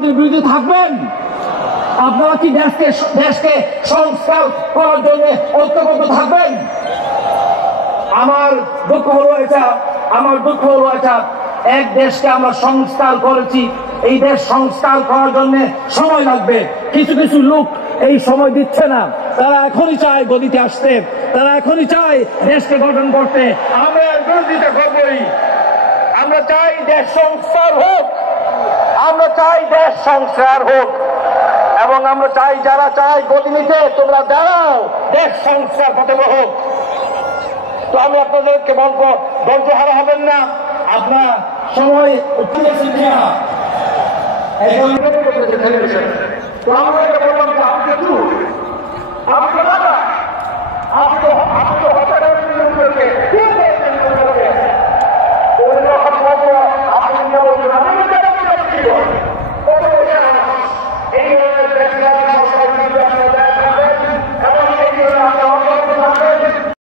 বিরুদ্ধে থাকবেন? আপনারা কি দেশকে সংস্কার করার জন্য ঐক্যবদ্ধ থাকবেন? আমার দুঃখ হলো এটা এক দেশকে আমরা সংস্কার করেছি, এই দেশ সংস্কার করার জন্য সময় লাগবে। কিছু কিছু লোক এই সময় দিচ্ছে না, তারা এখনই চায় গদিতে আসতে, তারা এখনই চায় দেশকে গঠন করতে। আমরা এর বিরোধিতা করবই। আমরা চাই দেশ সংস্কার হোক, এবং আমরা চাই যারা চাই গদি নিতে তোমরা দাঁড়াও, দেশ সংস্কার পথে হোক। তো আমি আপনাদেরকে বলবো, ধৈর্য হারা হবেন না। আপনার সময় তো আমরা